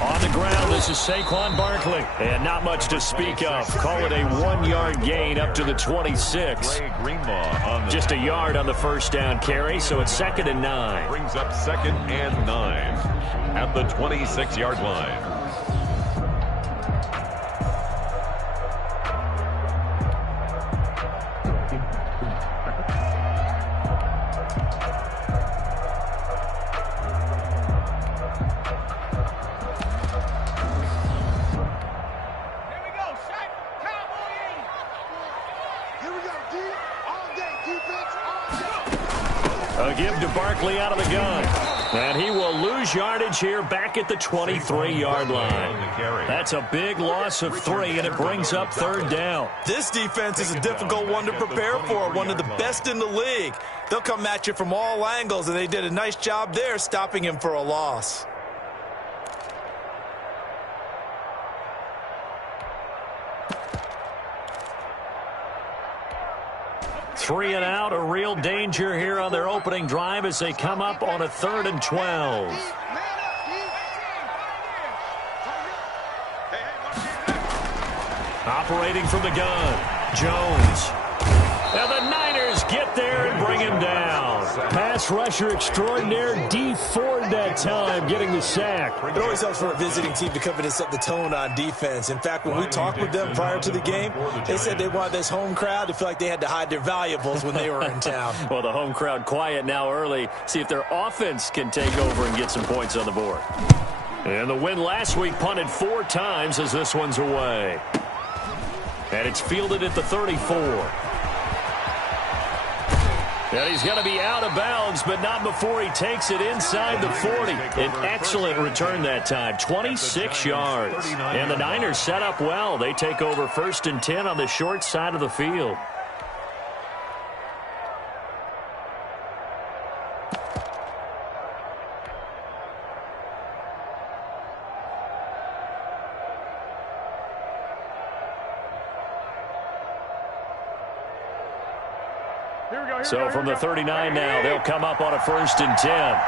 On the ground, this is Saquon Barkley. And not much to speak of. Call it a 1-yard gain up to the 26. Just a yard on the first down carry, so it's 2nd and 9. Brings up 2nd and 9 at the 26-yard line. A give to Barkley out of the gun. And he will lose yardage here back at the 23-yard line. That's a big loss of 3, and it brings up 3rd down. This defense is a difficult one to prepare for, one of the best in the league. They'll come at you from all angles, and they did a nice job there stopping him for a loss. Three and out, a real danger here on their opening drive as they come up on a 3rd and 12. Operating from the gun, Jones. And the Niners get there and bring him down. Pass rusher extraordinaire, D Ford that time, getting the sack. It always helps for a visiting team to come in and set the tone on defense. In fact, when we talked with them prior to the game, they said they wanted this home crowd to feel like they had to hide their valuables when they were in town. Well, the home crowd quiet now early. See if their offense can take over and get some points on the board. And the win last week punted 4 times as this one's away. And it's fielded at the 34. And he's going to be out of bounds, but not before he takes it inside the 40. An excellent return that time, 26 yards. And the Niners set up well. They take over 1st and 10 on the short side of the field. So from the 39 now, they'll come up on a 1st and 10.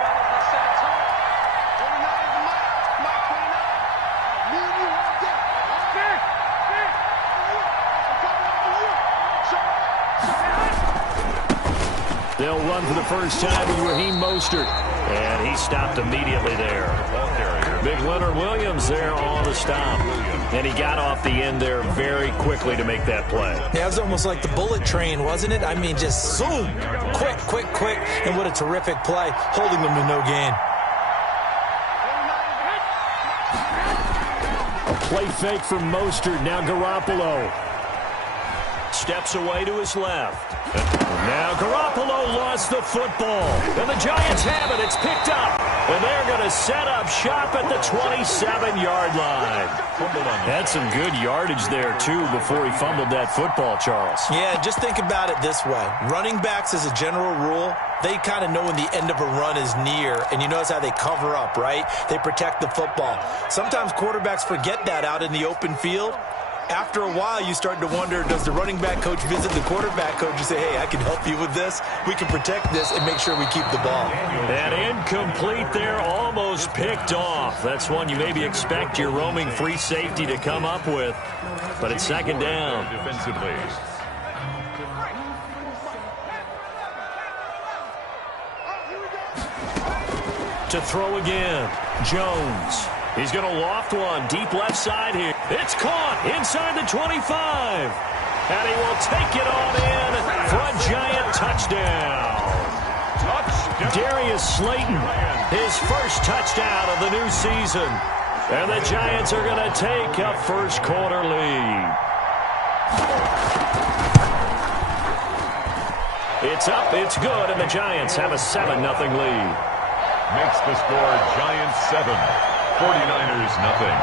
They'll run for the first time with Raheem Mostert. And he stopped immediately there. Big Leonard Williams there on the stop. And he got off the end there very quickly to make that play. Yeah, it was almost like the bullet train, wasn't it? I mean, just zoom. Quick, quick, quick. And what a terrific play, holding them to no gain. A play fake from Mostert. Now Garoppolo steps away to his left. Now Garoppolo lost the football. And the Giants have it. It's picked up. And they're going to set up shop at the 27-yard line. Had some good yardage there, too, before he fumbled that football, Charles. Yeah, just think about it this way. Running backs, as a general rule, they kind of know when the end of a run is near. And you notice how they cover up, right? They protect the football. Sometimes quarterbacks forget that out in the open field. After a while, you start to wonder, does the running back coach visit the quarterback coach and say, hey, I can help you with this. We can protect this and make sure we keep the ball. And incomplete there, almost picked off. That's one you maybe expect your roaming free safety to come up with. But it's 2nd down. Defensively. To throw again, Jones. He's going to loft one deep left side here. It's caught inside the 25. And he will take it on in for a Giant touchdown. Darius Slayton, his first touchdown of the new season. And the Giants are going to take a first quarter lead. It's up, it's good, and the Giants have a 7-0 lead. Makes the score Giants 7, 49ers nothing.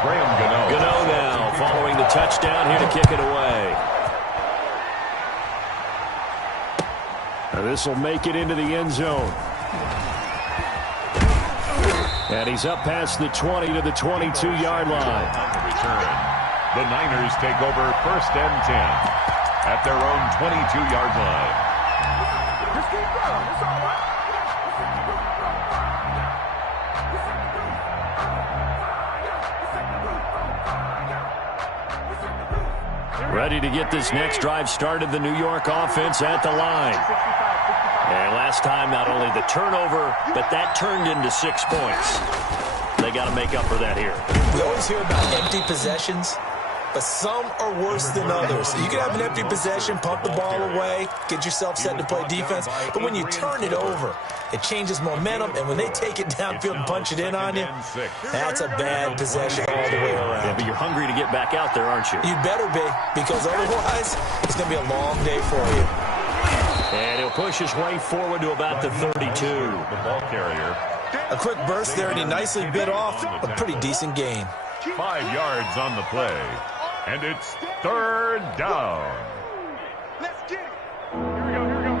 Graham Gano. Gano now following the touchdown here to kick it away. And this will make it into the end zone. And he's up past the 20 to the 22-yard line. On the return, the Niners take over 1st and 10 at their own 22-yard line. Just keep going. It's all right. Ready to get this next drive started, the New York offense at the line. And last time, not only the turnover, but that turned into 6 points. They got to make up for that here. We always hear about empty possessions, but some are worse than others. You can have an empty possession, pump the ball away, get yourself set to play defense, but when you turn it over, it changes momentum, and when they take it downfield and punch it in on you, that's a bad possession all the way around. Yeah, but you're hungry to get back out there, aren't you? You'd better be, because otherwise, it's going to be a long day for you. And he'll push his way forward to about the 32. The ball carrier. A quick burst there, and he nicely bit off a pretty decent gain. 5 yards on the play. And it's 3rd down. Let's get it. Here we go, here we go.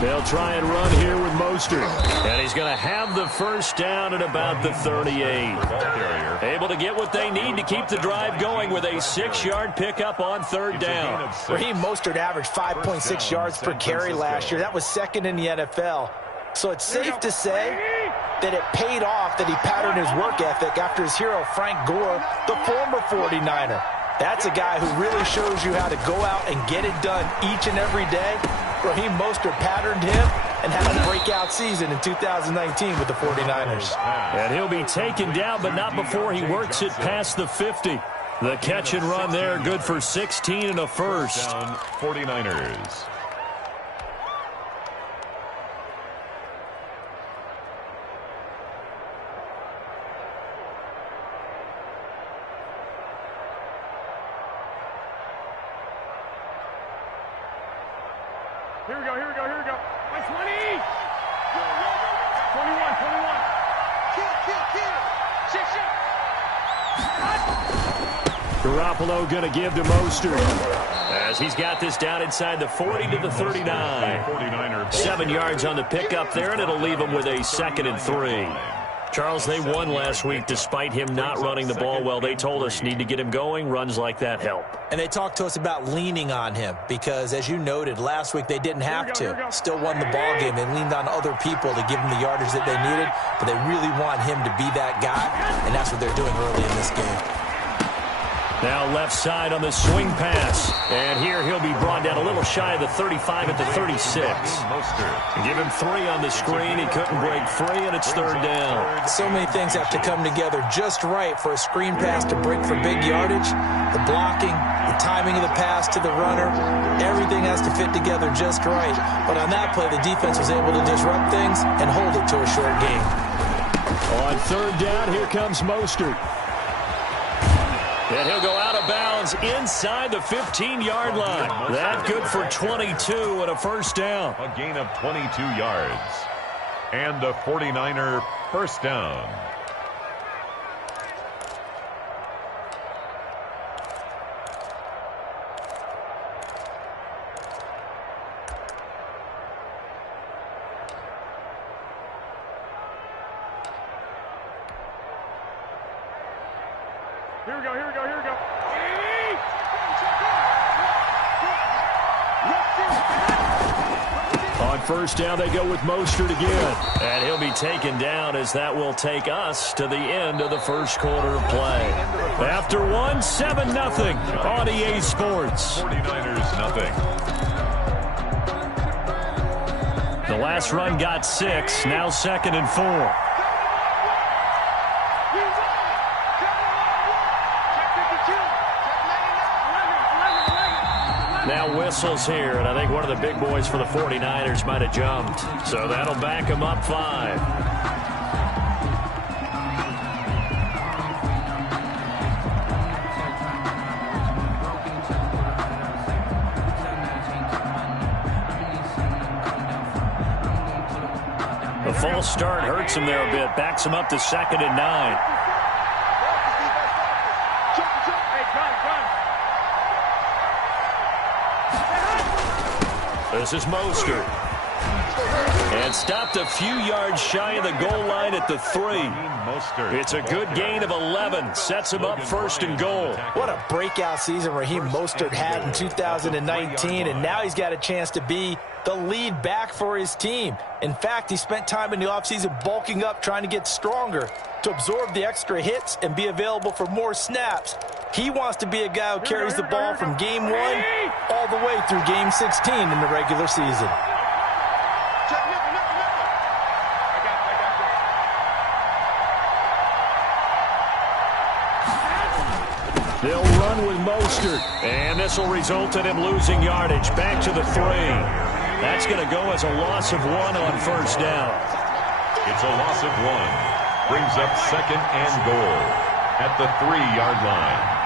They'll try and run here with Mostert. And he's going to have the first down at about the 38. Able to get what they need to keep the drive going with a 6-yard pickup on 3rd down. Raheem Mostert averaged 5.6 yards per carry last year. That was 2nd in the NFL. So it's safe to say that it paid off that he patterned his work ethic after his hero, Frank Gore, the former 49er. That's a guy who really shows you how to go out and get it done each and every day. Raheem Mostert patterned him and had a breakout season in 2019 with the 49ers. And he'll be taken down, but not before he works it past the 50. The catch and run there, good for 16 and a first. 49ers. Here we go, here we go, here we go. By 20. 21, 21. Kill. Shit. Garoppolo going to give to Mostert as he's got this down inside the 40 to the 39. 7 yards on the pickup there, and it'll leave him with a 2nd and 3. Charles, they won last week despite him not running the ball well. They told us need to get him going. Runs like that help. And they talked to us about leaning on him because, as you noted, last week they didn't have to. Still won the ball game. They leaned on other people to give them the yardage that they needed, but they really want him to be that guy, and that's what they're doing early in this game. Now left side on the swing pass. And here he'll be brought down a little shy of the 35 at the 36. Give him 3 on the screen. He couldn't break free, and it's 3rd down. So many things have to come together just right for a screen pass to break for big yardage. The blocking, the timing of the pass to the runner, everything has to fit together just right. But on that play, the defense was able to disrupt things and hold it to a short gain. On 3rd down, here comes Mostert. And he'll go out of bounds inside the 15-yard line. That good for 22 and a first down. A gain of 22 yards. And a 49er first down. Here we go. On 1st down, they go with Mostert again. And he'll be taken down as that will take us to the end of the first quarter of play. After 7-0 on EA Sports. 49ers nothing. The last run got 6, now 2nd and 4. Now whistles here, and I think one of the big boys for the 49ers might have jumped. So that'll back him up 5. The false start hurts him there a bit, backs him up to 2nd and 9. This is Mostert. And stopped a few yards shy of the goal line at the 3. It's a good gain of 11. Sets him up 1st and goal. What a breakout season Raheem Mostert had in 2019, and now he's got a chance to be the lead back for his team. In fact, he spent time in the offseason bulking up, trying to get stronger to absorb the extra hits and be available for more snaps. He wants to be a guy who carries the ball from game 1 all the way through game 16 in the regular season. They'll run with Mostert, and this will result in him losing yardage. Back to the 3. That's going to go as a loss of 1 on 1st down. It's a loss of 1. Brings up 2nd and goal at the 3-yard line.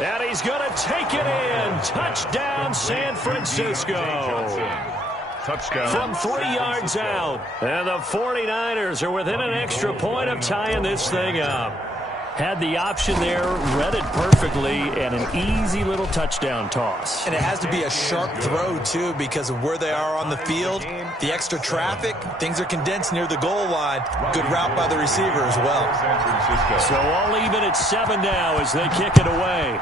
And he's going to take it in. Touchdown, San Francisco. Touchdown. From 3 yards out. And the 49ers are within an extra point of tying this thing up. Had the option there, read it perfectly, and an easy little touchdown toss. And it has to be a sharp throw, too, because of where they are on the field. The extra traffic, things are condensed near the goal line. Good route by the receiver as well. So all even at 7 now as they kick it away.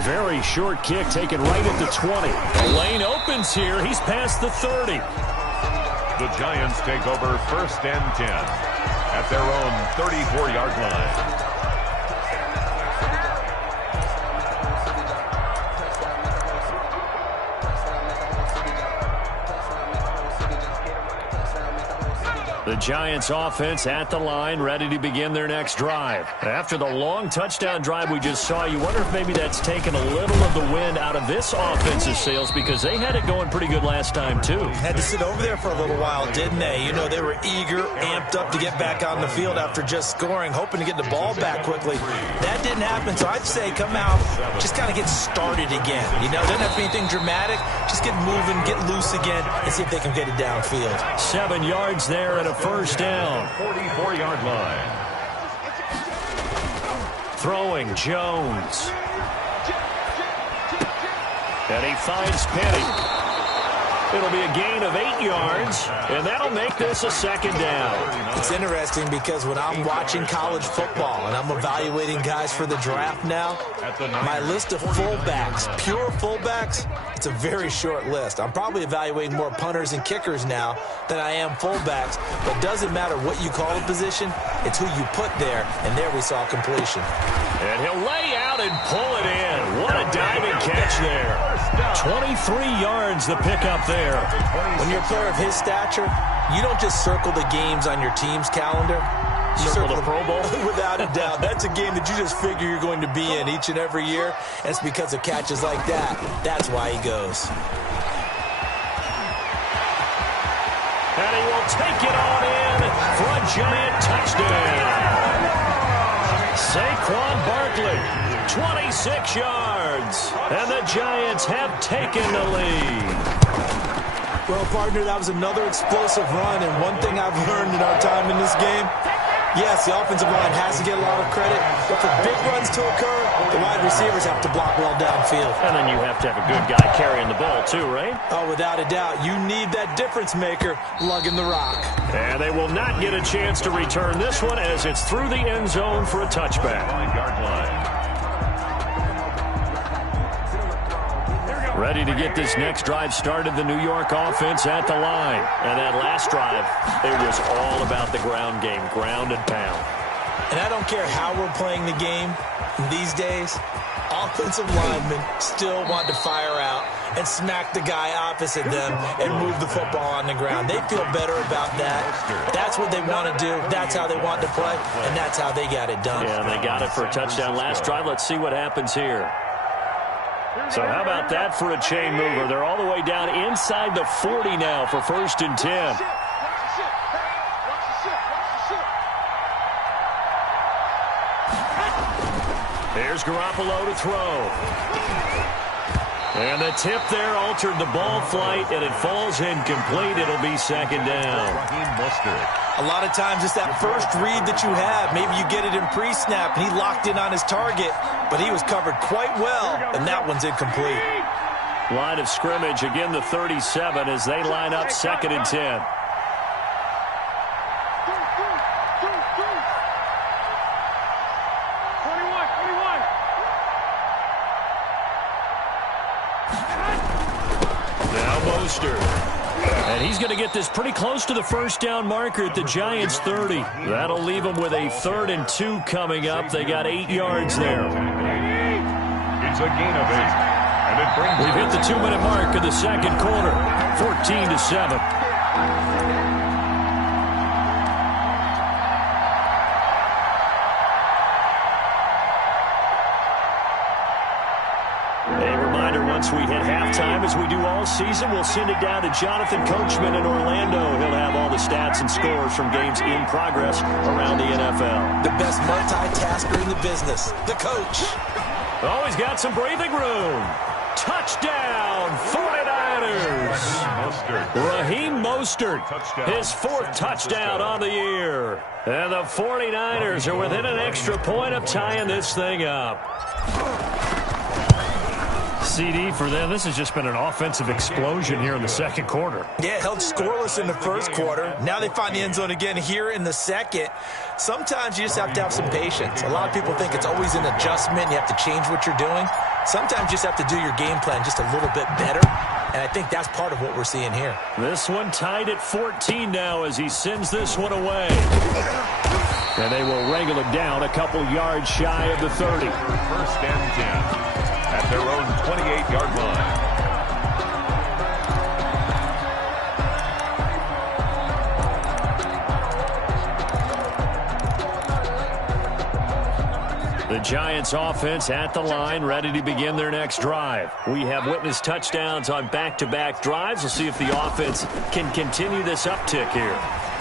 Very short kick taken right at the 20. The lane opens here. He's past the 30. The Giants take over 1st and 10 at their own 34-yard line. The Giants offense at the line, ready to begin their next drive. After the long touchdown drive we just saw, you wonder if maybe that's taken a little of the wind out of this offensive sails, because they had it going pretty good last time, too. Had to sit over there for a little while, didn't they? You know, they were eager, amped up to get back on the field after just scoring, hoping to get the ball back quickly. That didn't happen, so I'd say come out, just kind of get started again. You know, doesn't have to be anything dramatic. Just get moving, get loose again, and see if they can get it downfield. 7 yards there and a 1st down. 44-yard line. Throwing Jones. And he finds Penny. It'll be a gain of 8 yards, and that'll make this a 2nd down. It's interesting because when I'm watching college football and I'm evaluating guys for the draft now, my list of fullbacks, pure fullbacks, it's a very short list. I'm probably evaluating more punters and kickers now than I am fullbacks, but it doesn't matter what you call a position, it's who you put there, and there we saw completion. And he'll lay out and pull it in. What a diving catch there. 23 yards the pickup there. When you're a player of his stature, you don't just circle the games on your team's calendar. You circle the Pro Bowl? Without a doubt. That's a game that you just figure you're going to be in each and every year. And it's because of catches like that. That's why he goes. And he will take it on in for a giant touchdown. Saquon Barkley, 26 yards. And the Giants have taken the lead. Well, partner, that was another explosive run. And one thing I've learned in our time in this game, yes, the offensive line has to get a lot of credit. But for big runs to occur, the wide receivers have to block well downfield. And then you have to have a good guy carrying the ball, too, right? Oh, without a doubt. You need that difference maker lugging the rock. And they will not get a chance to return this one as it's through the end zone for a touchback. 5-yard line. Ready to get this next drive started, the New York offense at the line. And that last drive, it was all about the ground game, ground and pound. And I don't care how we're playing the game these days, offensive linemen still want to fire out and smack the guy opposite them and move the football on the ground. They feel better about that. That's what they want to do. That's how they want to play, and that's how they got it done. Yeah, they got it for a touchdown last drive. Let's see what happens here. So how about that for a chain mover? They're all the way down inside the 40 now for 1st and 10. Here's Garoppolo to throw. And the tip there altered the ball flight, and it falls incomplete. It'll be second down. A lot of times it's that first read that you have. Maybe you get it in pre-snap, and he locked in on his target, but he was covered quite well, and that one's incomplete. Line of scrimmage, again the 37 as they line up second and 10. And he's going to get this pretty close to the first down marker at the Giants' 30. That'll leave them with a 3rd and 2 coming up. They got 8 yards there. It's a gain of 8. And it brings We've hit the 2-minute mark of the second quarter. 14-7. Once we hit halftime, as we do all season, we'll send it down to Jonathan Coachman in Orlando. He'll have all the stats and scores from games in progress around the NFL. The best multitasker in the business, the coach. Oh, he's got some breathing room. Touchdown, 49ers. Raheem Mostert, his 4th touchdown on the year. And the 49ers are within an extra point of tying this thing up. CD for them. This has just been an offensive explosion here in the second quarter. Yeah, held scoreless in the first quarter. Now they find the end zone again here in the second. Sometimes you just have to have some patience. A lot of people think it's always an adjustment. You have to change what you're doing. Sometimes you just have to do your game plan just a little bit better. And I think that's part of what we're seeing here. This one tied at 14 now as he sends this one away. And they will wrangle it down a couple yards shy of the 30. 1st and 10. At their own 28-yard line. The Giants offense at the line, ready to begin their next drive. We have witnessed touchdowns on back-to-back drives. We'll see if the offense can continue this uptick here.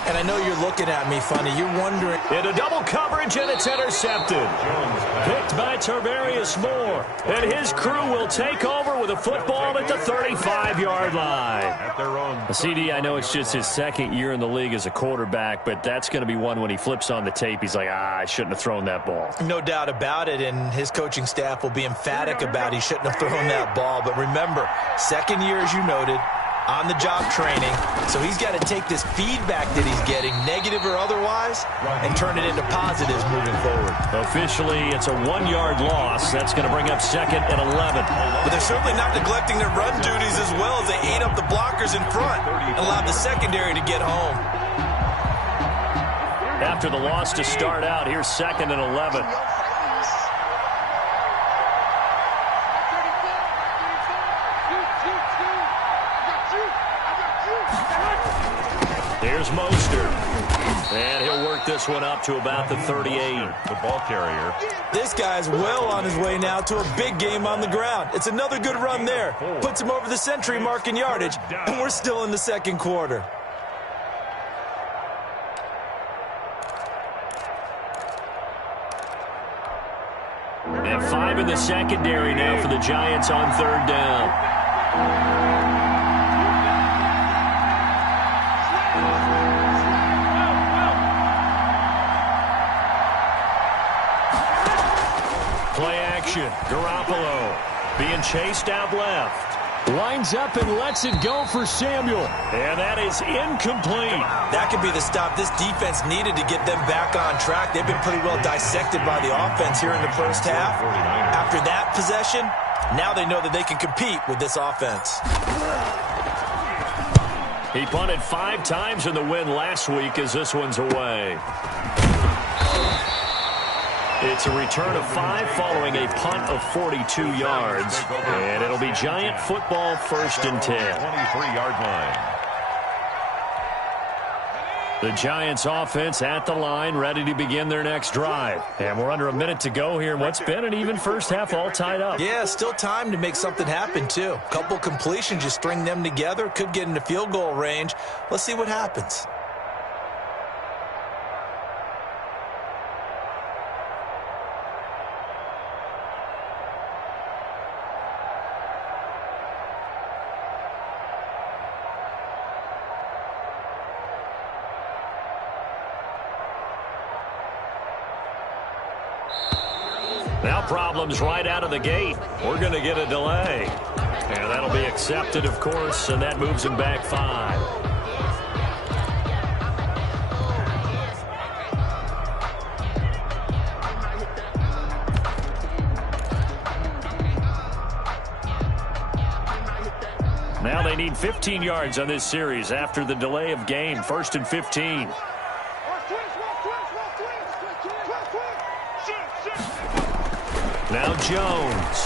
And I know you're looking at me funny. You're wondering. Into double coverage, and it's intercepted. Picked by Tarvarius Moore. And his crew will take over with a football at the 35-yard line. At their own. CD, I know it's just his 2nd year in the league as a quarterback, but that's going to be one when he flips on the tape. He's like, I shouldn't have thrown that ball. No doubt about it, and his coaching staff will be emphatic about he shouldn't have thrown that ball. But remember, 2nd year, as you noted, on-the-job training, so he's got to take this feedback that he's getting, negative or otherwise, and turn it into positives moving forward. Officially, it's a 1-yard loss. That's going to bring up 2nd and 11. But they're certainly not neglecting their run duties as well as they ate up the blockers in front and allowed the secondary to get home. After the loss to start out, here's 2nd and 11. Here's Mostert. And he'll work this one up to about the 38. The ball carrier. This guy's well on his way now to a big game on the ground. It's another good run there. Puts him over the century mark in yardage, and we're still in the second quarter. And 5 in the secondary now for the Giants on 3rd down. Play action. Garoppolo being chased out left. Lines up and lets it go for Samuel. And that is incomplete. That could be the stop this defense needed to get them back on track. They've been pretty well dissected by the offense here in the first half. After that possession, now they know that they can compete with this offense. He punted 5 times in the win last week as this one's away. It's a return of 5 following a punt of 42 yards. And it'll be Giant football 1st and 10. 23-yard line. The Giants offense at the line, ready to begin their next drive. And we're under a minute to go here in what's been an even first half, all tied up. Yeah, still time to make something happen, too. Couple completions, you string them together, could get into field goal range. Let's see what happens. Now problems right out of the gate. We're going to get a delay. And that'll be accepted, of course, and that moves him back 5. Now they need 15 yards on this series after the delay of game. 1st and 15. Now Jones.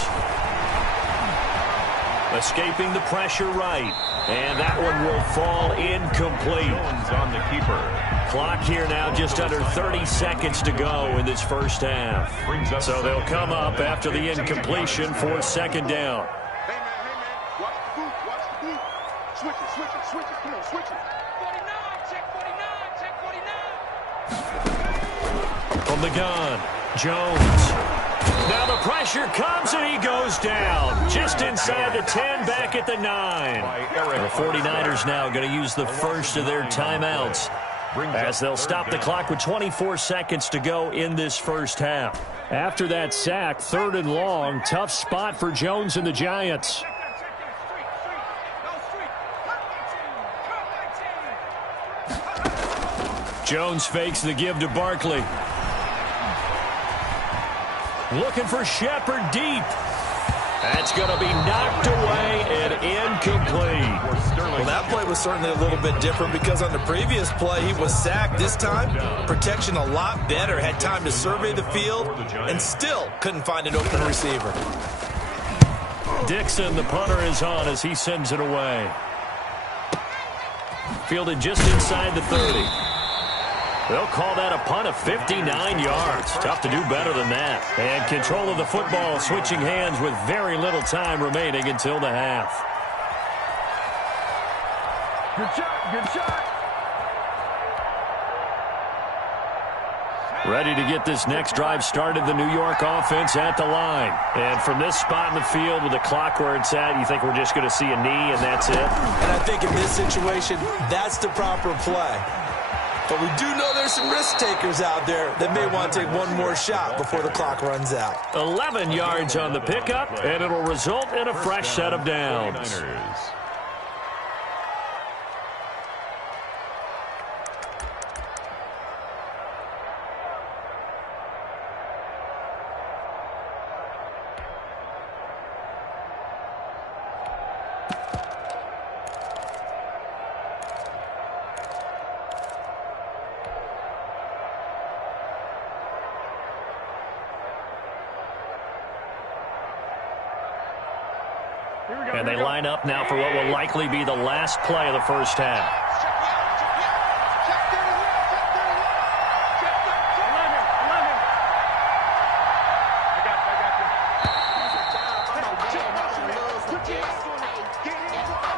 Escaping the pressure right. And that one will fall incomplete. Jones on the keeper. Clock here now just under 30 seconds to go in this first half. So they'll come up after the incompletion for 2nd down. Hey, man. Watch the boot. Switch it. Come on, switch it. 49, check 49. From the gun, Jones. Now the pressure comes and he goes down. Just inside the 10, back at the 9. The 49ers now going to use the first of their timeouts as they'll stop the clock with 24 seconds to go in this first half. After that sack, 3rd and long, tough spot for Jones and the Giants. Jones fakes the give to Barkley. Looking for Shepard deep. That's going to be knocked away and incomplete. Well, that play was certainly a little bit different because on the previous play, he was sacked. This time, protection a lot better. Had time to survey the field and still couldn't find an open receiver. Dixon, the punter, is on as he sends it away. Fielded just inside the 30. They'll call that a punt of 59 yards. Tough to do better than that. And control of the football switching hands with very little time remaining until the half. Good shot. Ready to get this next drive started, the New York offense at the line. And from this spot in the field with the clock where it's at, you think we're just going to see a knee and that's it? And I think in this situation, that's the proper play. But we do know there's some risk takers out there that may want to take one more shot before the clock runs out. 11 yards on the pickup, and it'll result in a fresh set of downs. And they line up now for what will likely be the last play of the first half.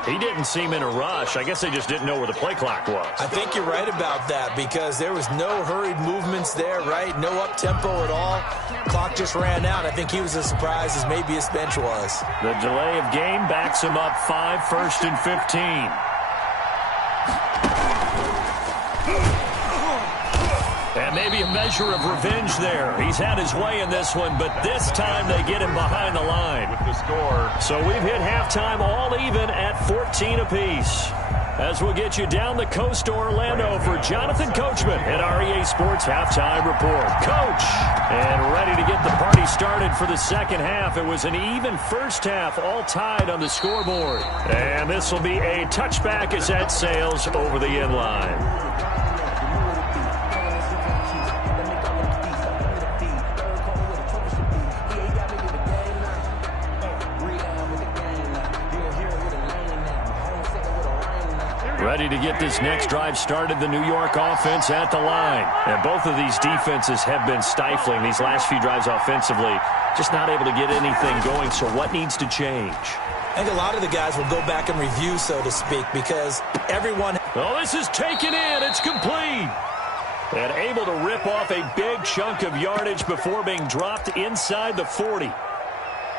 He didn't seem in a rush. I guess they just didn't know where the play clock was. I think you're right about that because there was no hurried movements there, right? No up-tempo at all. Clock just ran out. I think he was as surprised as maybe his bench was. The delay of game backs him up 5, 1st and 15. And maybe a measure of revenge there. He's had his way in this one, but this time they get him behind the line. With the score. So we've hit halftime all even at 14 apiece. As we'll get you down the coast to Orlando for Jonathan Coachman at our EA Sports Halftime Report. Coach, and ready to get the party started for the second half. It was an even first half, all tied on the scoreboard. And this will be a touchback as that sails over the end line. Ready to get this next drive started, the New York offense at the line. And both of these defenses have been stifling these last few drives offensively. Just not able to get anything going, so what needs to change? I think a lot of the guys will go back and review, so to speak, because everyone... Oh, this is taken in. It's complete. And able to rip off a big chunk of yardage before being dropped inside the 40.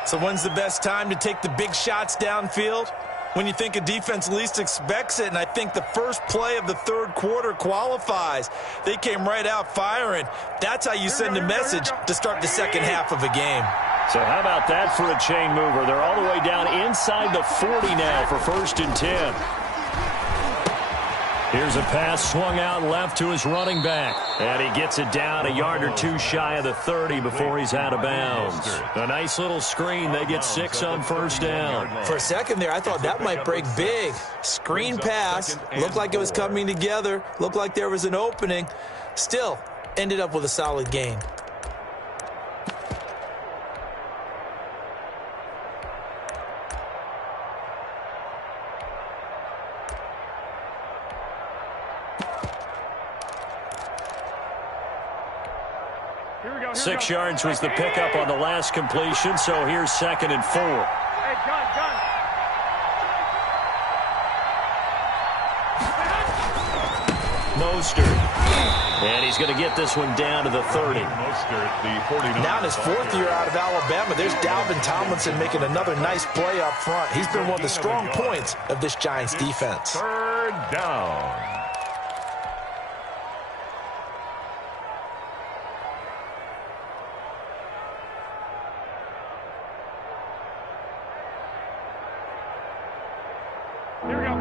So when's the best time to take the big shots downfield? when you think a defense least expects it, and I think the first play of the third quarter qualifies. They came right out firing. That's how you send a message to start the second half of a game. So how about that for a chain mover? They're all the way down inside the 40 now for 1st and 10. Here's a pass swung out left to his running back. And he gets it down a yard or two shy of the 30 before he's out of bounds. A nice little screen. They get 6 on 1st down. For a second there, I thought that might break big. Screen pass. Looked like it was coming together. Looked like there was an opening. Still, ended up with a solid gain. Here we go. 6 yards was the pickup on the last completion, so here's 2nd and 4. Hey, gun. Mostert. And he's going to get this one down to the 30. Mostert, the 49. Now in his 4th year out of Alabama, there's Dalvin Tomlinson making another nice play up front. He's been one of the strong points of this Giants defense. 3rd down. Here we go.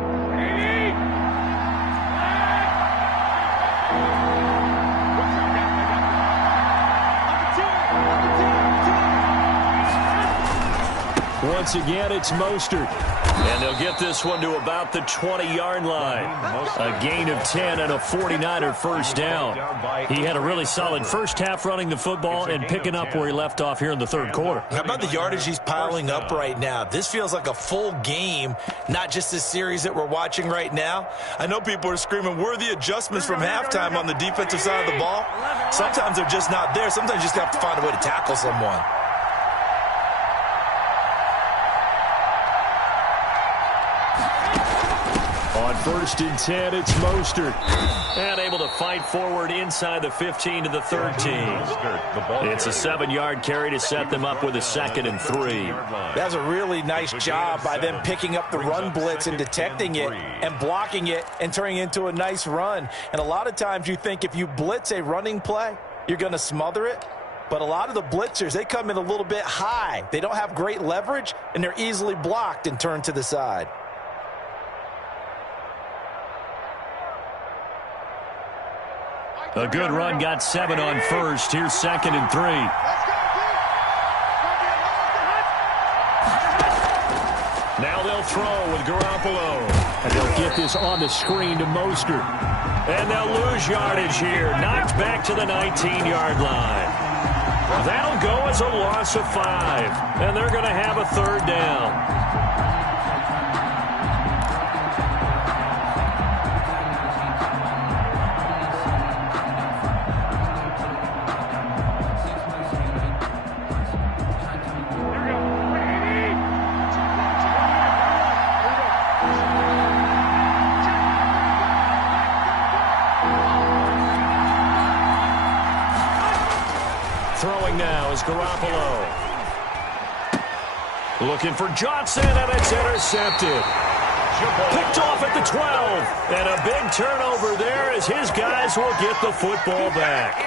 Once again, it's Mostert. And they'll get this one to about the 20-yard line. A gain of 10 and a 49er 1st down. He had a really solid first half running the football and picking up where he left off here in the 3rd quarter. How about the yardage he's piling up right now? This feels like a full game, not just this series that we're watching right now. I know people are screaming, where are the adjustments from halftime on the defensive side of the ball? Sometimes they're just not there. Sometimes you just have to find a way to tackle someone. On 1st and 10, it's Mostert. And able to fight forward inside the 15 to the 13. It's a 7-yard carry to set them up with a 2nd and 3. That's a really nice job by them picking up the run blitz and detecting it and blocking it and turning it into a nice run. And a lot of times you think if you blitz a running play, you're going to smother it. But a lot of the blitzers, they come in a little bit high. They don't have great leverage, and they're easily blocked and turned to the side. A good run got 7 on 1st. Here's 2nd and 3. Now they'll throw with Garoppolo. And they'll get this on the screen to Mostert. And they'll lose yardage here. Knocked back to the 19-yard line. That'll go as a loss of 5. And they're going to have a 3rd down. Throwing now is Garoppolo. Looking for Johnson, and it's intercepted. Picked off at the 12. And a big turnover there as his guys will get the football back.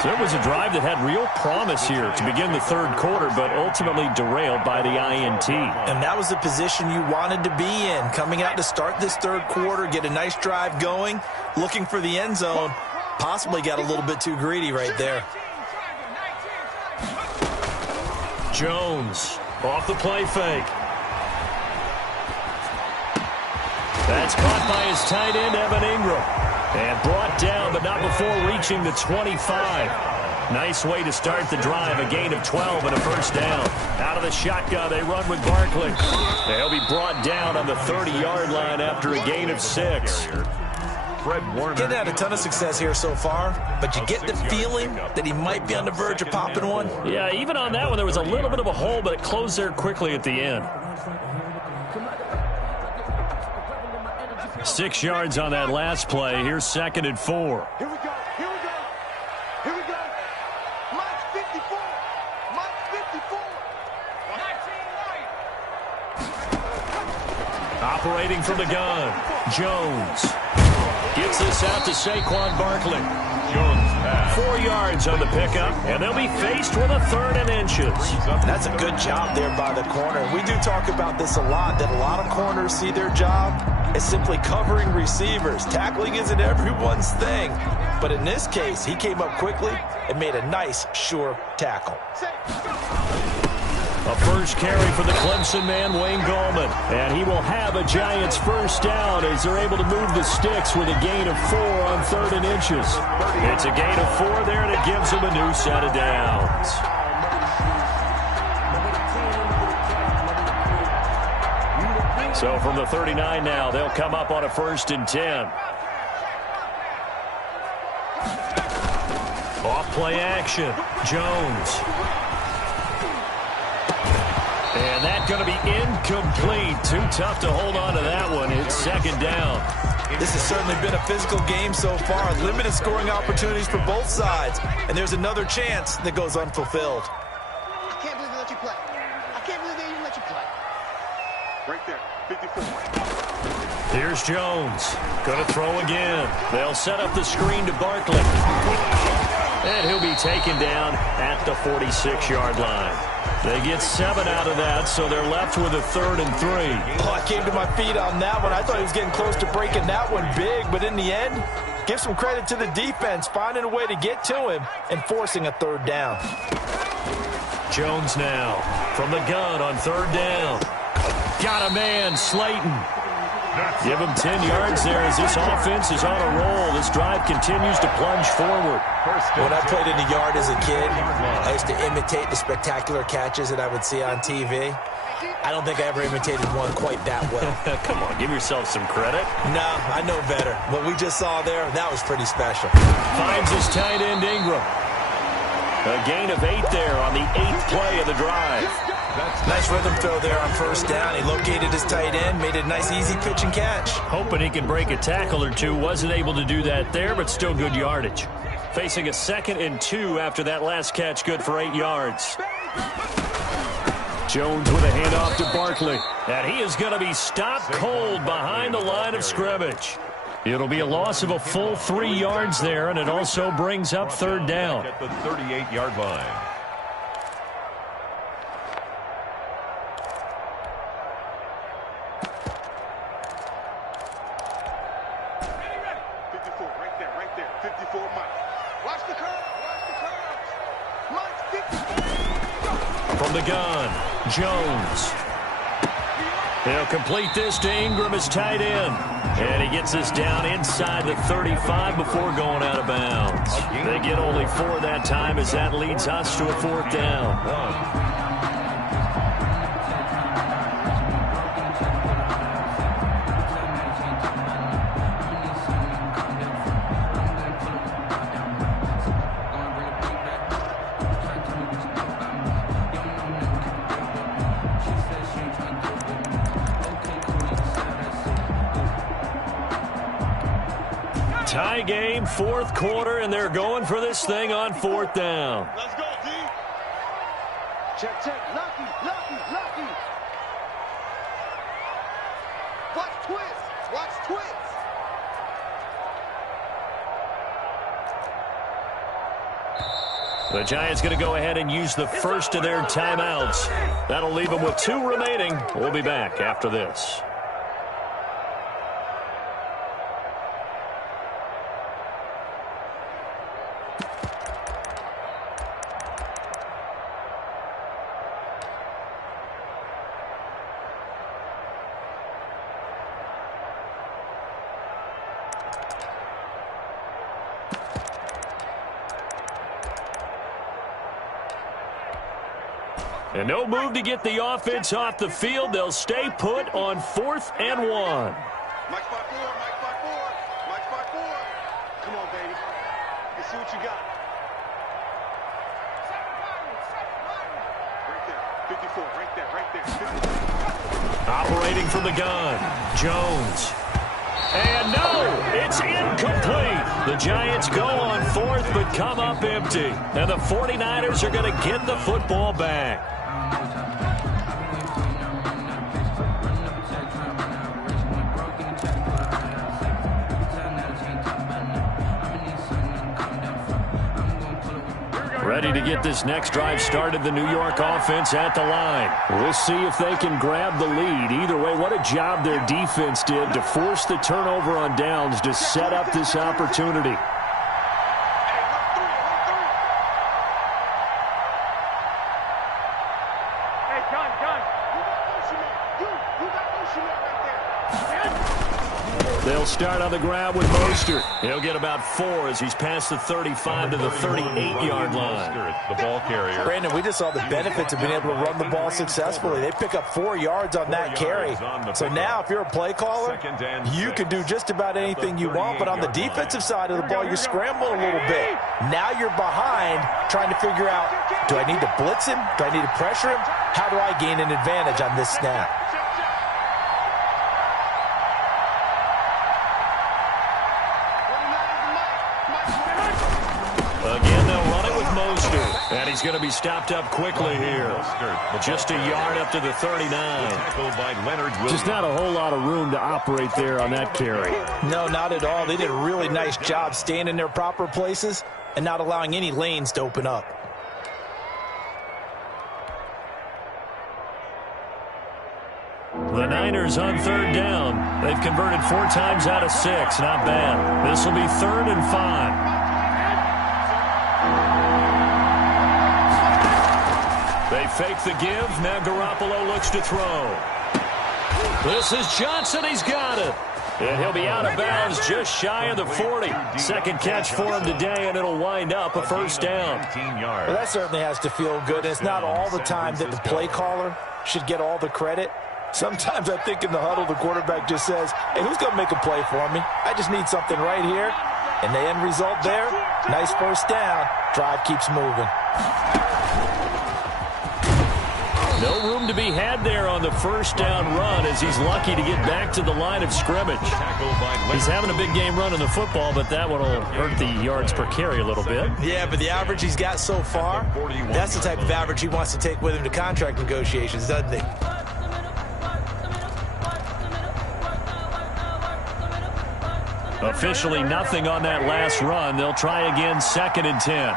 So it was a drive that had real promise here to begin the 3rd quarter, but ultimately derailed by the INT. And that was the position you wanted to be in. Coming out to start this 3rd quarter, get a nice drive going, looking for the end zone. Possibly got a little bit too greedy right there. Jones off the play fake. That's caught by his tight end, Evan Ingram. And brought down, but not before reaching the 25. Nice way to start the drive. A gain of 12 and a 1st down. Out of the shotgun, they run with Barkley. They'll be brought down on the 30-yard line after a gain of 6. Getting had a ton of success here so far, but you get the feeling that he might be on the verge of popping one. Yeah, even on that one, there was a little bit of a hole, but it closed there quickly at the end. 6 yards on that last play. Here's 2nd and 4. Here we go. Here we go. Here we go. Mike 54. Mike 54. 19 right. Operating from the gun, Jones. Gets this out to Saquon Barkley. Jones pass. 4 yards on the pickup, and they'll be faced with a 3rd and inches. That's a good job there by the corner. We do talk about this a lot, that a lot of corners see their job as simply covering receivers. Tackling isn't everyone's thing. But in this case, he came up quickly and made a nice, sure tackle. A first carry for the Clemson man, Wayne Gallman. And he will have a Giants first down as they're able to move the sticks with a gain of 4 on 3rd and inches. It's a gain of 4 there, and it gives them a new set of downs. So from the 39 now, they'll come up on a 1st and 10. Off play action, Jones. And that's going to be incomplete. Too tough to hold on to that one. It's 2nd down. This has certainly been a physical game so far. Limited scoring opportunities for both sides. And there's another chance that goes unfulfilled. I can't believe they let you play. I can't believe they even let you play. Right there, 54. Here's Jones. Going to throw again. They'll set up the screen to Barkley. And he'll be taken down at the 46-yard line. They get 7 out of that, so they're left with a 3rd and 3. Oh, I came to my feet on that one. I thought he was getting close to breaking that one big, but in the end, give some credit to the defense, finding a way to get to him and forcing a 3rd down. Jones now from the gun on 3rd down. Got a man, Slayton. Give him 10 yards there as this offense is on a roll. This drive continues to plunge forward. When I played in the yard as a kid, I used to imitate the spectacular catches that I would see on TV. I don't think I ever imitated one quite that well. Come on, give yourself some credit. No, I know better. What we just saw there, that was pretty special. Finds his tight end, Ingram. A gain of 8 there on the 8th play of the drive. Nice rhythm throw there on 1st down. He located his tight end, made it a nice, easy pitch and catch. Hoping he can break a tackle or two. Wasn't able to do that there, but still good yardage. Facing a 2nd and 2 after that last catch, good for 8 yards. Jones with a handoff to Barkley. And he is going to be stopped cold behind the line of scrimmage. It'll be a loss of a full 3 yards there, and it also brings up 3rd down. At the 38-yard line. From the gun, Jones. They'll complete this to Ingram as tight end. And he gets us down inside the 35 before going out of bounds. They get only 4 that time as that leads us to a 4th down. Tie game, 4th quarter, and they're going for this thing on 4th down. Let's go, D. Check, check. Lucky, lucky, lucky. Watch twist. Watch twist. The Giants going to go ahead and use the first of their timeouts. That'll leave them with 2 remaining. We'll be back after this. And no move to get the offense off the field. They'll stay put on 4th and 1. Mike spot 4, Mike spot 4, Mike spot 4. Come on, baby. Let's see what you got. Right there, 54, right there, right there. 54. Operating from the gun, Jones. And no, it's incomplete. The Giants go on 4th but come up empty. And the 49ers are going to get the football back. Ready to get this next drive started, the New York offense at the line. We'll see if they can grab the lead. Either way, what a job their defense did to force the turnover on downs to set up this opportunity. They'll start on the ground with Mostert. He'll get about 4 as he's past the 35 to the 38-yard line. The ball carrier. Brandon, we just saw the benefits of being able to run the ball successfully. They pick up 4 yards on that carry. So now if you're a play caller, you can do just about anything you want. But on the defensive side of the ball, you're scrambling a little bit. Now you're behind trying to figure out, do I need to blitz him? Do I need to pressure him? How do I gain an advantage on this snap? Again, they'll run it with Mostert. And he's going to be stopped up quickly here. Just a yard up to the 39. Just not a whole lot of room to operate there on that carry. No, not at all. They did a really nice job staying in their proper places and not allowing any lanes to open up. The Niners on 3rd down. They've converted 4 times out of 6. Not bad. This will be 3rd and 5. They fake the give. Now Garoppolo looks to throw. This is Johnson. He's got it. And he'll be out of bounds just shy of the 40. Second catch for him today, and it'll wind up a first down. Well, that certainly has to feel good. It's not all the time that the play caller should get all the credit. Sometimes I think in the huddle, the quarterback just says, hey, who's going to make a play for me? I just need something right here. And the end result there, nice first down. Drive keeps moving. No room to be had there on the first down run as he's lucky to get back to the line of scrimmage. He's having a big game running the football, but that one will hurt the yards per carry a little bit. Yeah, but the average he's got so far, that's the type of average he wants to take with him to contract negotiations, doesn't he? Officially nothing on that last run. They'll try again, 2nd and 10.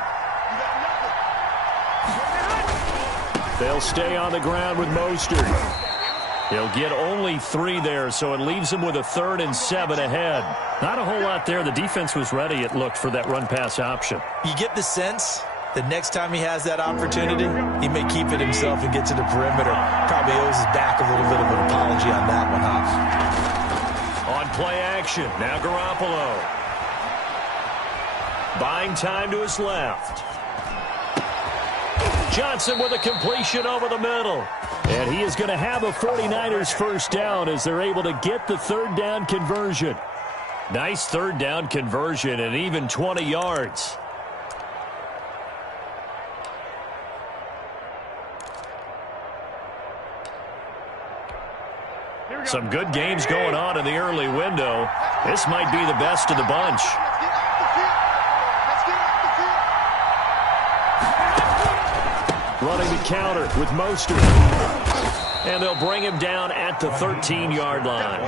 They'll stay on the ground with Mostert. He'll get only 3 there, so it leaves him with a 3rd and 7 ahead. Not a whole lot there. The defense was ready, it looked, for that run-pass option. You get the sense that next time he has that opportunity, he may keep it himself and get to the perimeter. Probably owes his back a little bit of an apology on that one, huh? On play action, now Garoppolo. Buying time to his left. Johnson with a completion over the middle. And he is going to have a 49ers first down as they're able to get the 3rd down conversion. Nice 3rd down conversion and even 20 yards. Some good games going on in the early window. This might be the best of the bunch. Running the counter with Mostert. And they'll bring him down at the 13-yard line.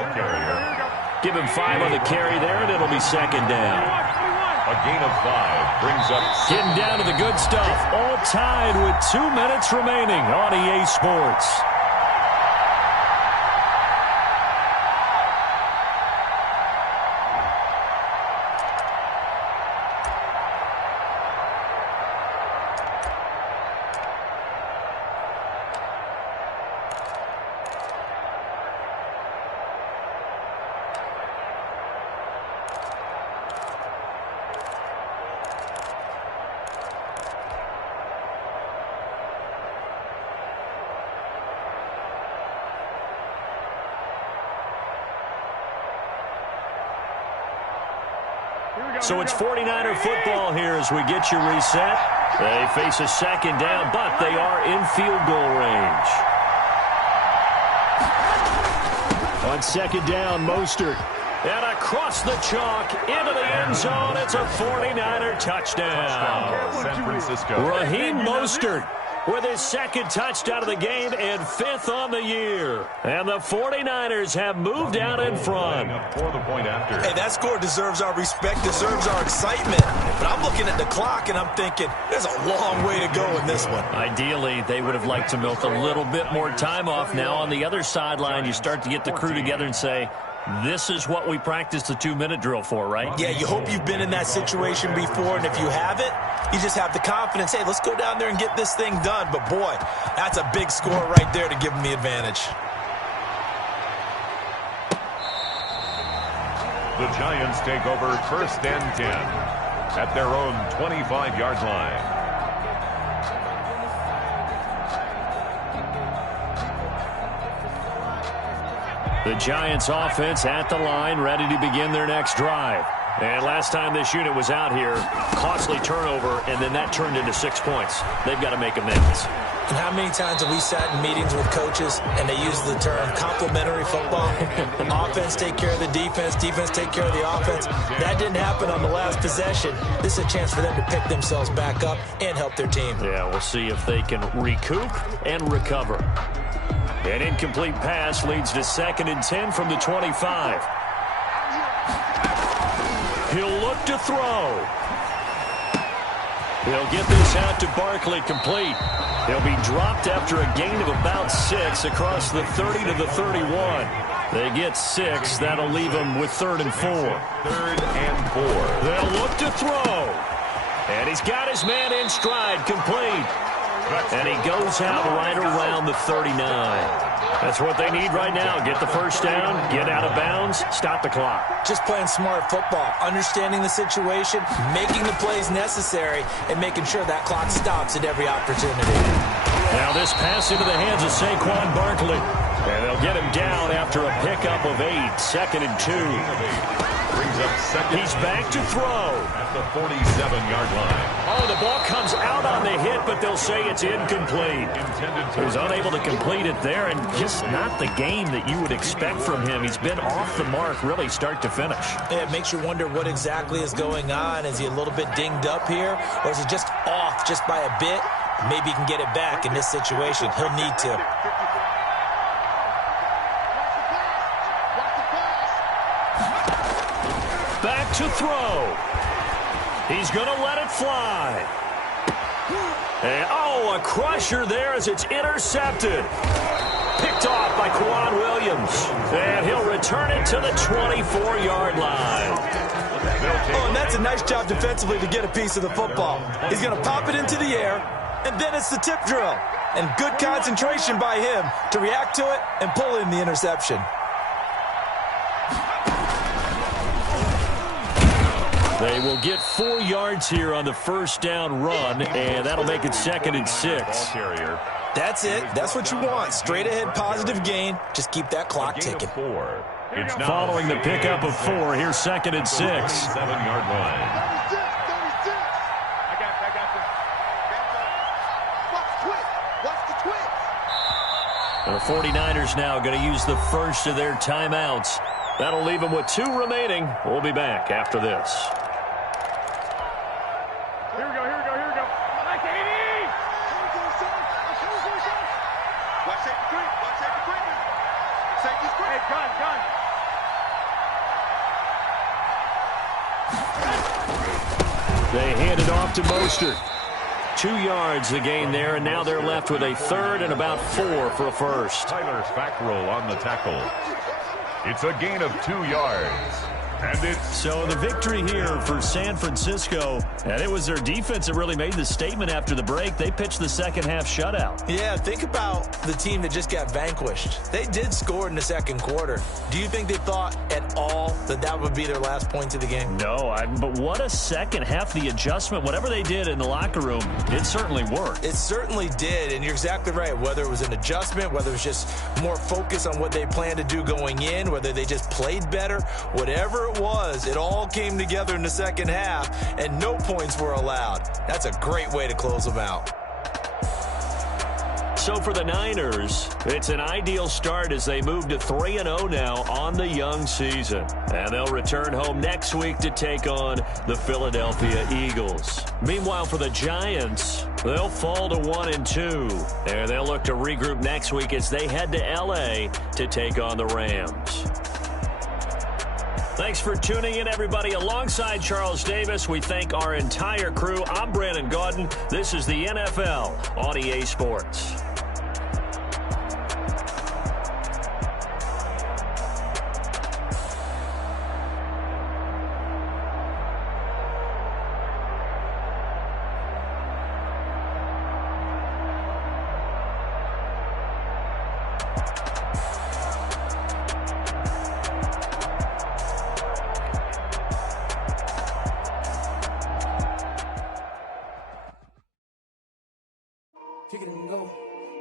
Give him 5 on the carry there, and it'll be 2nd down. A gain of 5 brings up... Getting down to the good stuff. All tied with 2 minutes remaining on EA Sports. So it's 49er football here as we get you reset. They face a 2nd down, but they are in field goal range. On 2nd down, Mostert. And across the chalk into the end zone. It's a 49er touchdown. San Francisco. Raheem Mostert with his second touchdown of the game and 5th on the year. And the 49ers have moved out in front. For the point after. Hey, that score deserves our respect, deserves our excitement. But I'm looking at the clock, and I'm thinking, there's a long way to go in this one. Ideally, they would have liked to milk a little bit more time off. Now on the other sideline, you start to get the crew together and say, this is what we practiced the 2-minute drill for, right? Yeah, you hope you've been in that situation before, and if you haven't, you just have the confidence, hey, let's go down there and get this thing done. But, boy, that's a big score right there to give them the advantage. The Giants take over 1st and 10 at their own 25-yard line. The Giants offense at the line, ready to begin their next drive. And last time this unit was out here, costly turnover, and then that turned into 6 points. They've got to make amends. And how many times have we sat in meetings with coaches and they use the term complementary football? Offense take care of the defense, defense take care of the offense. That didn't happen on the last possession. This is a chance for them to pick themselves back up and help their team. Yeah, we'll see if they can recoup and recover. An incomplete pass leads to 2nd and 10 from the 25. He'll look to throw. He'll get this out to Barkley, complete. He'll be dropped after a gain of about 6 across the 30 to the 31. They get 6. That'll leave them with 3rd and 4. 3rd and 4. They'll look to throw. And he's got his man in stride, complete. And he goes out right around the 39. That's what they need right now. Get the first down, get out of bounds, stop the clock. Just playing smart football, understanding the situation, making the plays necessary, and making sure that clock stops at every opportunity. Now this pass into the hands of Saquon Barkley. And they'll get him down after a pickup of 8, 2nd and 2. Brings up 2nd. He's back to throw. At the 47-yard line. Oh, the ball comes out on the hit, but they'll say it's incomplete. He was unable to complete it there, and just not the game that you would expect from him. He's been off the mark, really, start to finish. Yeah, it makes you wonder what exactly is going on. Is he a little bit dinged up here, or is he just off just by a bit? Maybe he can get it back in this situation. He'll need to. Back to throw. He's going to let it fly. And, oh, a crusher there as it's intercepted. Picked off by Quan Williams. And he'll return it to the 24-yard line. Oh, and that's a nice job defensively to get a piece of the football. He's going to pop it into the air, and then it's the tip drill. And good concentration by him to react to it and pull in the interception. They will get 4 yards here on the first down run, and that'll make it 2nd and 6. That's it. That's what you want. Straight ahead positive gain. Just keep that clock ticking. Following the pickup of 4, here's 2nd and 6. 7-yard line. I got this. Watch the twitch. The 49ers now going to use the first of their timeouts. That'll leave them with 2 remaining. We'll be back after this. Here we go. Like 80! Watch safety three. Watch safety three. Safety's three. Hey, gun. They hand it off to Mostert. 2 yards the gain there, and now they're left with a 3rd and about 4 for a first. Tyler Fackrell on the tackle. It's a gain of 2 yards. And it's so the victory here for San Francisco, and it was their defense that really made the statement after the break. They pitched the second half shutout. Yeah, think about the team that just got vanquished. They did score in the second quarter. Do you think they thought at all that that would be their last point of the game? No, but what a second half. The adjustment, whatever they did in the locker room, it certainly worked. It certainly did, and you're exactly right. Whether it was an adjustment, whether it was just more focus on what they planned to do going in, whether they just played better, whatever it was, it all came together in the second half, and no points were allowed. That's a great way to close them out. So for the Niners, it's an ideal start as they move to 3-0 now on the young season. And they'll return home next week to take on the Philadelphia Eagles. Meanwhile, for the Giants, they'll fall to 1-2. And they'll look to regroup next week as they head to L.A. to take on the Rams. Thanks for tuning in, everybody. Alongside Charles Davis, we thank our entire crew. I'm Brandon Gaudin. This is the NFL on EA Sports. Kick it and go.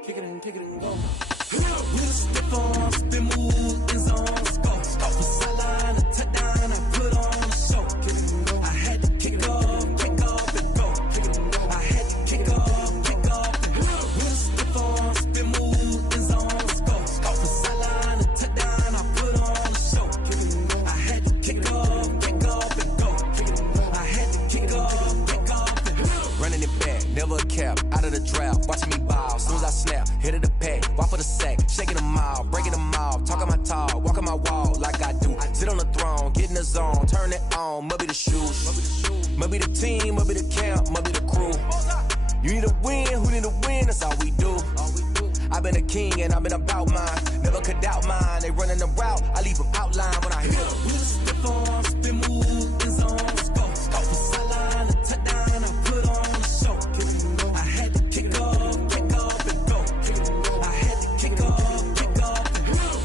Kick it and kick it and go. With a stiff arm, spin move, in zone, go. Off the sideline, a touchdown, I put on a show. Kick it and go. I had to kick off and go. Kick it and go. I had to kick off and go. With a stiff arm, spin move, in zone, go. Off the sideline, a touchdown, I put on a show. Kick it and go. I had to kick off and go. Kick it and go. I had to kick off and go. Running it back, never a cap, out of the draft. Watching me ball, soon as I snap, hit of the pack, walk for the sack, shaking them all, breaking them off, talking my talk, walking my wall like I do. Sit on the throne, get in the zone, turn it on, must be the shoes, must be the team, must be the camp, must be the crew. You need a win, who need a win, that's all we do. I've been a king and I've been about mine, never could doubt mine. They running the route, I leave them outline when I hit them. With a stiff arm, spin move, in zone, go. Off the sideline, a touchdown, I put on a show. I had to kick off and go. I had to kick off and go.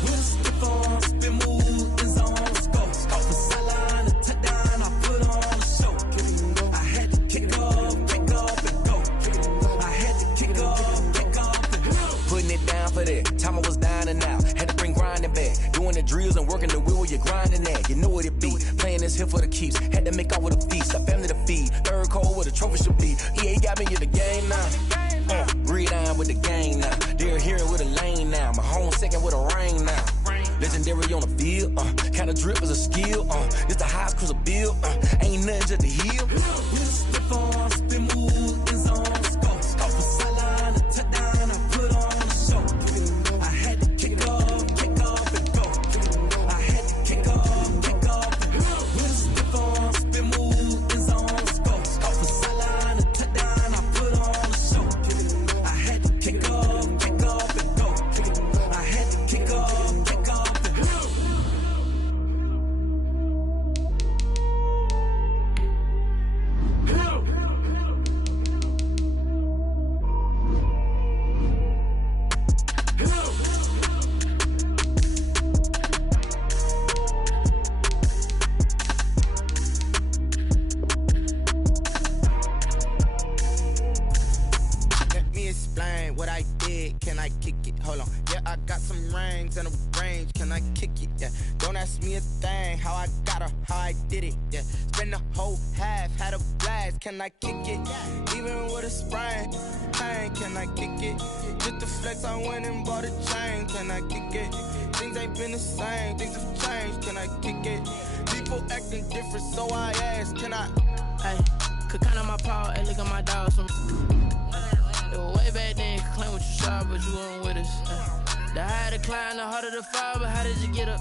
With a stiff arm, spin move, in zone, go. Off the sideline, a touchdown, I put on a show. I had to kick off and go. I had to kick off and go. Putting it down for that, time I was down and out. Had to bring grinding back, doing the drills and working the wheel where you're grinding at. You know what it be, playing this here for the keeps. Had to make out with a feast, a family to feed. Third cold where the trophy should be. EA got me in the game now. Read on with the game now. They're here with a lane now. My home second with a rain now. Legendary on the field, kind of drip is a skill. It's the highest cruiser bill, ain't nothing just to heal. With a stiff arm, spin move, in zone, go. Off the sideline, a touchdown, I put on a show. I had to kick off and go. I had to kick off and go. With a stiff arm, spin move, in zone, go. Off the sideline, a touchdown, I put on a show. I had to kick off and go. I had to kick off and go. Let me explain what I did. Can I kick it? Hold on. Yeah, I got some rings and a range. Can I kick it? Yeah. Don't ask me a thing. How I got her, how I did it. Yeah. Spend the whole half, had a blast. Can I kick it? Even with a sprain, pain. Can I kick it? Just the flex, I went and bought a chain. Can I kick it? Things ain't been the same. Things have changed. Can I kick it? People acting different, so I asked. Can I? Hey, could count on my power, hey, look at my dogs. It was way back then, could claim what you saw, but you weren't with us. The higher the climb, the harder the fall, but how did you get up?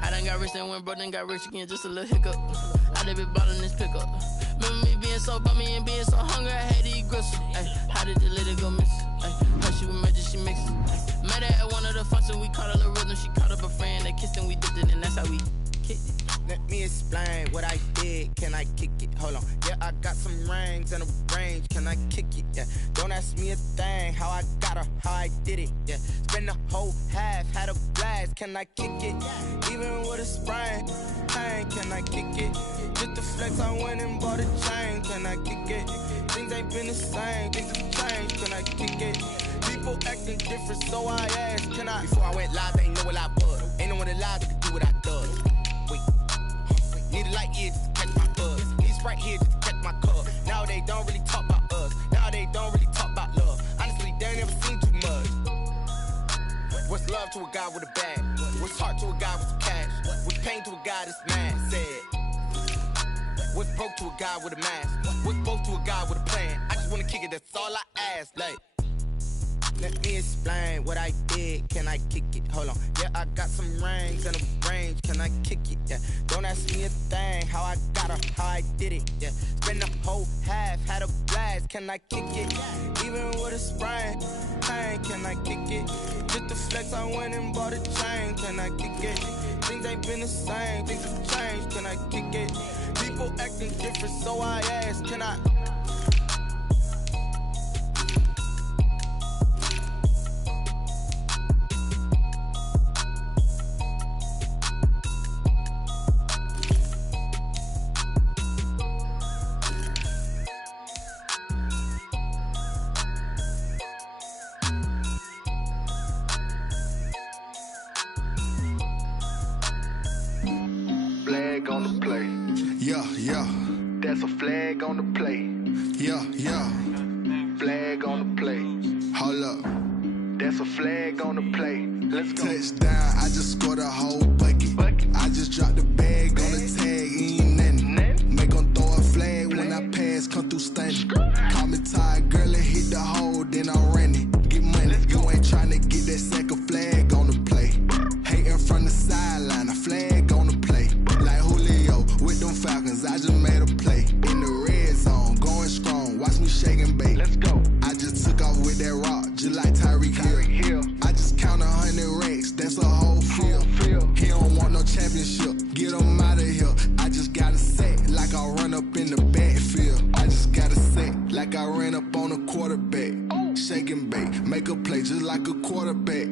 I done got rich and went broke, then got rich again, just a little hiccup. I done been ballin' this pickup. Remember me being so bummy and being so hungry, I had to eat gristle. Ay, how did the lady go miss? Ay, how she was magic, she mixed it. Met her at one of the functions, we caught a little rhythm, she caught up a friend, they kissed and we dipped it, and that's how we kicked it. Let me explain what I did. Can I kick it? Hold on. Yeah, I got some rings and a range. Can I kick it? Yeah. Don't ask me a thing. How I got her, how I did it. Yeah. Spend the whole half, had a blast. Can I kick it? Even with a sprain, pain. Can I kick it? Just the flex, I went and bought a chain. Can I kick it? Things ain't been the same. Things have changed. Can I kick it? People acting different, so I asked. Can I? Before I went live, they ain't know what I was. Ain't no one alive that could do what I done. Wait. Need a light here just to catch my buzz. Need Sprite here just to catch my cup. Now they don't really talk about us. Now they don't really talk about love. Honestly, they ain't never seen too love to a guy with a bag? What's heart to a guy with some cash? What's pain to a guy that's mad? Said. What's broke to a guy with a mask? What's both to a guy with a plan? I just wanna kick it, that's all I ask. Like, let me explain what I did. Can I kick it? Hold on. Yeah, I got some rings and a range. Can I kick it? Yeah. Don't ask me a thing. How I got her, how I did it. Yeah. Spend the whole half, had a blast. Can I kick it? Even with a sprain. Pain, can I kick it? Just the flex, I went and bought a chain. Can I kick it? Things ain't been the same. Things have changed. Can I kick it? People acting different, so I ask. Can I? On the play. Yeah, yeah. That's a flag on the play. Yeah, yeah. Flag on the play. Hold up. That's a flag on the play. Let's go. Touchdown, I just scored a whole bucket. I just dropped the bag on the tag, ain't nothing. Make them throw a flag when I pass, come through stunning. Call me tired, girl, and hit the hole, then I'm running. Get money, you ain't trying to get that second flag on the play. Hating from the sideline, a flag on the play. Like Julio with them Falcons, I just made a play. In the red zone, going strong, watch me shake and bake. Let's go. I just took off with that rock, just like Tyreek Hill. I just count 100 racks, that's a whole field. He don't want no championship, get him out of here. I just gotta say, like I run up in the backfield. I just gotta say, like I ran up on a quarterback. Shake and bake, make a play just like a quarterback.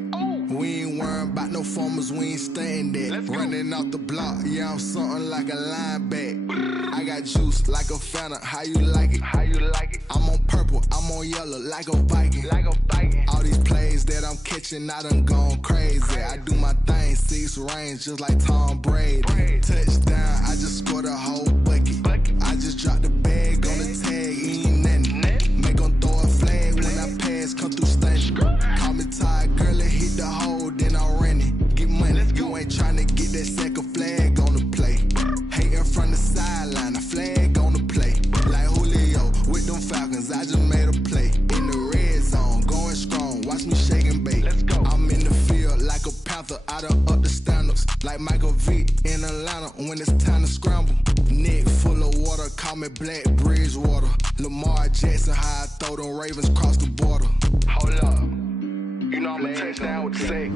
We ain't worrying about no formers, we ain't staying there. Running off the block, yeah, I'm something like a linebacker. I got juice like a Fanta, how you like it? How you like it? I'm on purple, I'm on yellow, like a Viking. Like a Viking. All these plays that I'm catching, I done gone crazy. I do my thing, 6 range, just like Tom Brady. Touchdown, I just scored a whole bucket. I just dropped the bag on the tag, ain't nothing. Make them throw a flag when I pass, come through stunning. Call me tired, girl, and hit the hole, then I'm running. Get money, you ain't tryna get that second flag on the play. Hating from the sideline, a flag on the play. Like Julio with them Falcons, I just made a play. In the red zone, going strong, watch me shake and bake. Let's go. I'm in the field like a Panther, I done up the standards. Like Michael Vick in Atlanta when it's time to scramble. Neck full of water, call me Black Bridgewater. Lamar Jackson, how I throw them Ravens cross the border. Hold up. You know I'm a touchdown with the sack.